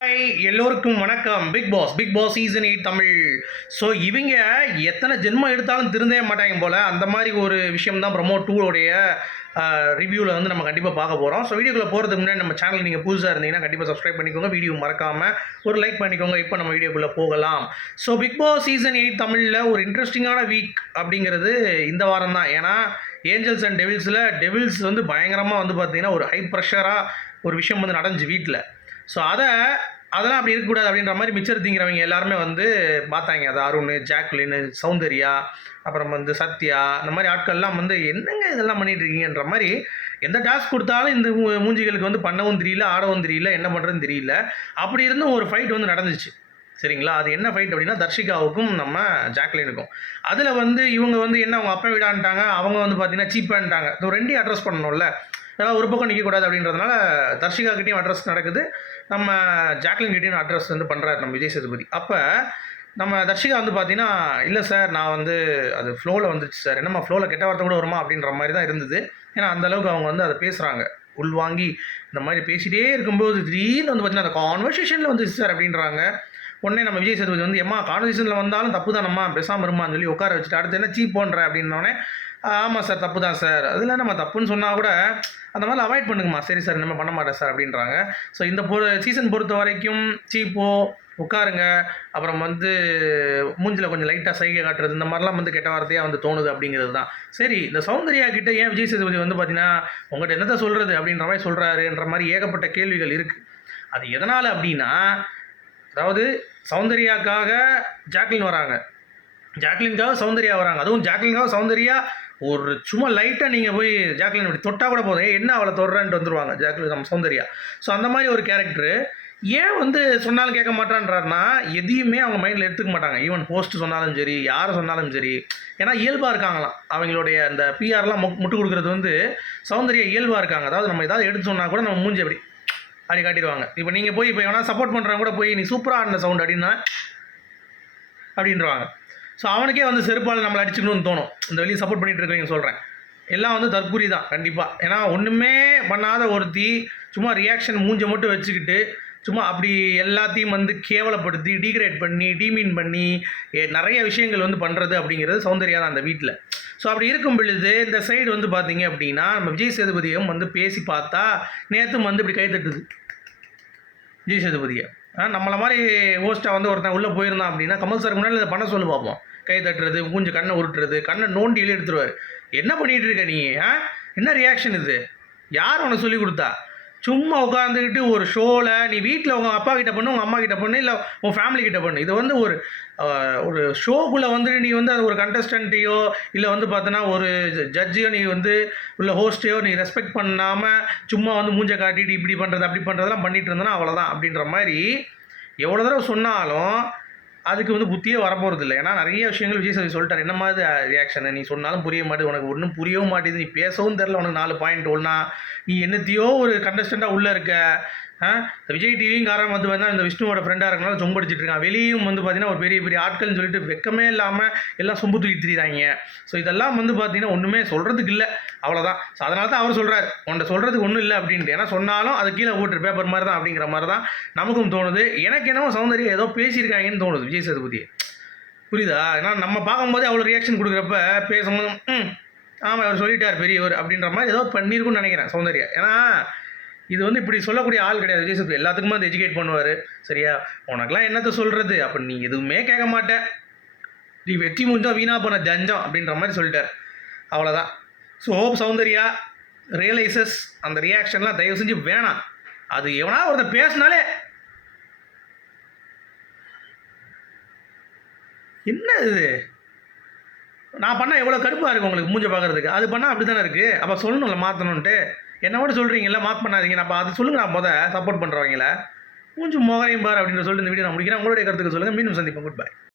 Hi எல்லோருக்கும் வணக்கம். Bigg Boss Bigg Boss season eight Tamil. So இவங்க எத்தனை ஜென்மம் எடுத்தாலும் திருந்தவே மாட்டாங்க போல். அந்த மாதிரி ஒரு விஷயம் தான் ப்ரமோ டூவோடைய ரிவ்யூவில் வந்து நம்ம கண்டிப்பாக பார்க்க போகிறோம் ஸோ வீடியோக்குள்ளே போகிறதுக்கு முன்னாடி நம்ம சேனல் நீங்கள் புதுசாக இருந்தீங்கன்னா கண்டிப்பாக சப்ஸ்கிரைப் பண்ணிக்கோங்க. வீடியோ மறக்காமல் ஒரு லைக் பண்ணிக்கோங்க. இப்போ நம்ம வீடியோக்குள்ளே போகலாம். So Bigg Boss season eight தமிழில் ஒரு இன்ட்ரெஸ்டிங்கான வீக் அப்படிங்கிறது இந்த வாரம் தான். ஏன்னா ஏஞ்சல்ஸ் அண்ட் டெவில்ஸில் டெவில்ஸ் வந்து பயங்கரமாக வந்து பார்த்திங்கன்னா ஒரு ஹை ப்ரெஷராக ஒரு விஷயம் வந்து நடந்துச்சு வீட்டில் ஸோ அதை அதெல்லாம் அப்படி இருக்கக்கூடாது அப்படின்ற மாதிரி மிச்சர் திங்கிறவங்க எல்லாருமே வந்து பார்த்தாங்க. அது அருண் ஜாக்லின் சௌந்தர்யா அப்புறம் வந்து சத்யா இந்த மாதிரி ஆட்கள்லாம் வந்து என்னங்க இதெல்லாம் பண்ணிட்டு இருக்கீங்கன்ற மாதிரி எந்த டாஸ்க் கொடுத்தாலும் இந்த மூ- மூஞ்சிகளுக்கு வந்து பண்ணவும் தெரியல ஆடவும் தெரியல என்ன பண்ணுறதுன்னு தெரியல. அப்படி இருந்தும் ஒரு ஃபைட் வந்து நடந்துச்சு. சரிங்களா? அது என்ன ஃபைட் அப்படின்னா தர்ஷிகாவுக்கும் நம்ம ஜாக்லினுக்கும். அதில் வந்து இவங்க வந்து என்ன அவங்க அப்பா விடான்ட்டாங்க அவங்க வந்து பார்த்தீங்கன்னா சீப்பான்ட்டாங்க. ரெண்டையும் அட்ரஸ் பண்ணணும்ல. ஏதாவது ஒரு பக்கம் நிற்கக்கூடாது அப்படின்றதுனால தர்ஷிகா கிட்டேயும் அட்ரஸ் நடக்குது. நம்ம ஜாக்லின் கிட்டேயும் அட்ரஸ் வந்து பண்ணுறாரு நம்ம விஜய் சேதுபதி. அப்போ நம்ம தர்ஷிகா வந்து பார்த்தீங்கன்னா இல்லை சார் நான் வந்து அது ஃப்ளோவில் வந்துச்சு சார் என்னம்மா ஃப்ளோவில் கெட்ட வார்த்தை கூட வருமா? அப்படின்ற மாதிரி தான் இருந்தது. ஏன்னா அந்த அளவுக்கு அவங்க வந்து அதை பேசுகிறாங்க உள்வாங்கி இந்த மாதிரி பேசிகிட்டே இருக்கும்போது திடீர்னு வந்து பார்த்தீங்கன்னா அந்த கான்வர்சேஷனில் வந்துச்சு சார் அப்படின்றாங்க. உடனே நம்ம விஜய் சேதுபதி வந்து எம்மா கான்வர்சேஷனில் வந்தாலும் தப்பு தானம்மா பேசாமல் இருமான்னு சொல்லி உட்கார வச்சுட்டு அடுத்து என்ன சீப் போன்ற? அப்படின்னோடனே ஆமாம் சார் தப்பு தான் சார். அதில் நம்ம தப்புன்னு சொன்னால் கூட அந்த மாதிரி அவாய்ட் பண்ணுங்கம்மா. சரி சார் நம்ம பண்ண மாட்டேன் சார் அப்படின்றாங்க. ஸோ இந்த பொரு சீசன் பொறுத்த வரைக்கும் சீப்போ உட்காருங்க. அப்புறம் வந்து மூஞ்சில் கொஞ்சம் லைட்டாக சைகை காட்டுறது இந்த மாதிரிலாம் வந்து கெட்ட வார்த்தையாக வந்து தோணுது அப்படிங்கிறது தான். சரி இந்த சௌந்தர்யா கிட்ட ஏன் விஜய் சேதுபதி வந்து பார்த்தீங்கன்னா உங்கள்கிட்ட என்னத்தை சொல்கிறது அப்படின்ற மாதிரி சொல்கிறாருன்ற மாதிரி ஏகப்பட்ட கேள்விகள் இருக்குது அது எதனால் அப்படின்னா அதாவது சௌந்தர்யாக்காக ஜாக்லின் வராங்க. ஜாக்லின்காக சௌந்தர்யா வராங்க. அதுவும் ஜாக்லின்காக சௌந்தர்யா ஒரு சும்மா லைட்டாக நீங்கள் போய் ஜாக்லின் இப்படி தொட்டால் கூட போதும். என்ன அவளை தொடுறேன்ட்டு வந்துருவாங்க ஜாக்லின் நம்ம சௌந்தர்யா. ஸோ அந்த மாதிரி ஒரு கேரக்டரு ஏன் வந்து சொன்னாலும் கேட்க மாட்டான்றாருனா எதையுமே அவங்க மைண்டில் எடுத்துக்க மாட்டாங்க. ஈவன் போஸ்ட் சொன்னாலும் சரி யார் சொன்னாலும் சரி. ஏன்னா இயல்பாக இருக்காங்களாம். அவங்களுடைய அந்த பிஆர்லாம் முட்டு கொடுக்குறது வந்து சௌந்தர்யா இயல்பாக இருக்காங்க. அதாவது நம்ம ஏதாவது எடுத்து சொன்னால் கூட நம்ம மூஞ்சி அப்படி அப்படி காட்டிடுவாங்க. இப்போ நீங்கள் போய் இப்போ எவனா சப்போர்ட் பண்ணுறவங்க கூட போய் நீ சூப்பராக ஆடின சவுண்ட் அப்படின்னா அப்படின்றவாங்க. ஸோ அவனுக்கே வந்து செருப்பால் நம்மளை அடிச்சுக்கணும்னு தோணும். இந்த வெளியே சப்போர்ட் பண்ணிட்டு இருக்கீங்கன்னு சொல்கிறேன் எல்லாம் வந்து தற்கூரி தான் கண்டிப்பாக ஏன்னா ஒன்றுமே பண்ணாத ஒருத்தி சும்மா ரியாக்ஷன் மூஞ்சை மட்டும் வச்சுக்கிட்டு சும்மா அப்படி எல்லாத்தையும் வந்து கேவலப்படுத்தி டீக்ரேட் பண்ணி டீமீன் பண்ணி நிறைய விஷயங்கள் வந்து பண்ணுறது அப்படிங்கிறது சௌந்தர்யா தான் அந்த வீட்டில் ஸோ அப்படி இருக்கும் பொழுது இந்த சைடு வந்து பார்த்தீங்க அப்படின்னா நம்ம விஜய் சேதுபதியும் வந்து பேசி பார்த்தா நேற்றும் வந்து இப்படி கை விஜய் சேதுபதியை. நம்மளை மாதிரி ஹோஸ்ட்டாக வந்து ஒருத்தன் உள்ளே போயிருந்தான் அப்படின்னா கமல் சார் முன்னாடி இதை பண்ண சொல்லி பார்ப்போம் கை தட்டுறது மூஞ்சி கண்ணை உருட்டுறது கண்ணை நோண்டி இழு என்ன பண்ணிகிட்டு இருக்க நீ ஆ? என்ன ரியாக்ஷன் இது? யார் உனக்கு சொல்லி கொடுத்தா? சும்மா உட்காந்துக்கிட்டு ஒரு ஷோவில் நீ வீட்டில் உங்கள் அப்பா கிட்ட பண்ணு உங்கள் அம்மா கிட்ட பண்ணு இல்லை உன் ஃபேமிலி கிட்ட பண்ணு. இது வந்து ஒரு ஒரு ஷோக்குள்ளே வந்து நீ வந்து அது ஒரு கண்டஸ்டண்ட்டையோ இல்லை வந்து பார்த்தோன்னா ஒரு ஜட்ஜையோ நீ வந்து உள்ள ஹோஸ்ட்டையோ நீ ரெஸ்பெக்ட் பண்ணாமல் சும்மா வந்து மூஞ்சை காட்டிட்டு இப்படி பண்ணுறது அப்படி பண்ணுறதெல்லாம் பண்ணிட்டு இருந்தேன்னா அவ்வளோதான் அப்படின்ற மாதிரி எவ்வளோ தடவை சொன்னாலும் அதுக்கு வந்து புத்தியே வரப்போகிறது இல்லை ஏன்னா நிறைய விஷயங்கள் விஜய் சேதுபதி சொல்லிட்டார். என்ன மாதிரி ரியாக்ஷன் நீ சொன்னாலும் புரிய மாட்டேது உனக்கு ஒன்றும் புரியவும் மாட்டேது நீ பேசவும் தெரில உனக்கு நாலு பாயிண்ட் ஒன்றா நீ என்னத்தையோ ஒரு கண்டஸ்டண்ட்டாக உள்ளே இருக்க. விஜய் டிவியும் காரம் வந்து பார்த்தா இந்த விஷ்ணுவோட ஃப்ரெண்டாக இருக்கனால சொம்படிச்சிட்டு இருக்கான். வெளியும் வந்து பார்த்தீங்கன்னா ஒரு பெரிய பெரிய ஆட்கள்னு சொல்லிட்டு வெக்கமே இல்லாமல் எல்லாம் சொம்பு தூக்கி திரியிறாங்க. ஸோ இதெல்லாம் வந்து பார்த்தீங்கன்னா ஒன்றுமே சொல்கிறதுக்கு இல்லை. அவ்வளோதான் ஸோ அதனால தான் அவர் சொல்கிறார் உன்னை சொல்கிறதுக்கு ஒன்றும் இல்லை அப்படின்ட்டு. ஏன்னா சொன்னாலும் அது கீழே ஓட்டு பேப்பர் மாதிரி தான் அப்படிங்கிற மாதிரி தான் நமக்கும் தோணுது. எனக்கு என்னவோ சௌந்தர்யம் ஏதோ பேசியிருக்காங்கன்னு தோணுது விஜய் சேதுபதி. புரியுதா? ஏன்னா நம்ம பார்க்கும்போதே அவ்வளோ ரியாக்ஷன் கொடுக்குறப்ப பேசும்போது ம் ஆமாம் அவர் சொல்லிட்டார் பெரியவர் அப்படின்ற மாதிரி ஏதோ பண்ணியிருக்குன்னு நினைக்கிறேன் சௌந்தர்யா. ஏன்னா இது வந்து இப்படி சொல்லக்கூடிய ஆள் கிடையாது. விஜய் சேதுபதி எல்லாத்துக்குமே அது எஜுகேட் பண்ணுவார். சரியா? உனக்கெல்லாம் என்னத்த சொல்கிறது அப்போ நீ எதுவுமே கேட்க மாட்ட. நீ வெற்றி முடிஞ்சா வீணா போன ஜஞ்சம் அப்படின்ற மாதிரி சொல்லிட்டார். அவ்வளோதான் ஸோ ஹோப் சௌந்தர்யா ரியலைசஸ் அந்த ரியாக்ஷன்லாம் தயவு செஞ்சு வேணாம். அது எவனா ஒருத்தன் பேசினாலே என்ன இது? நான் பண்ணால் எவ்வளோ கடுப்பாக இருக்கும் உங்களுக்கு மூஞ்ச பார்க்குறதுக்கு அது பண்ணால் அப்படி தானே இருக்குது அப்போ சொல்லணும்ல மாற்றணுன்ட்டு என்னோட சொல்கிறீங்களா மார்க் பண்ணாதீங்க. பண்ணாதீங்க அப்போ அதை சொல்லுங்கள் நான் முத சப்போர்ட் பண்ணுறவங்கள கொஞ்சம் மோகரையும் பார் அப்படின்னு சொல்லிட்டு இந்த வீடியோ நான் முடிக்கிறேன். உங்களுடைய கருத்துக்கு சொல்லுங்கள் மீண்டும் சந்திப்போம். Good bye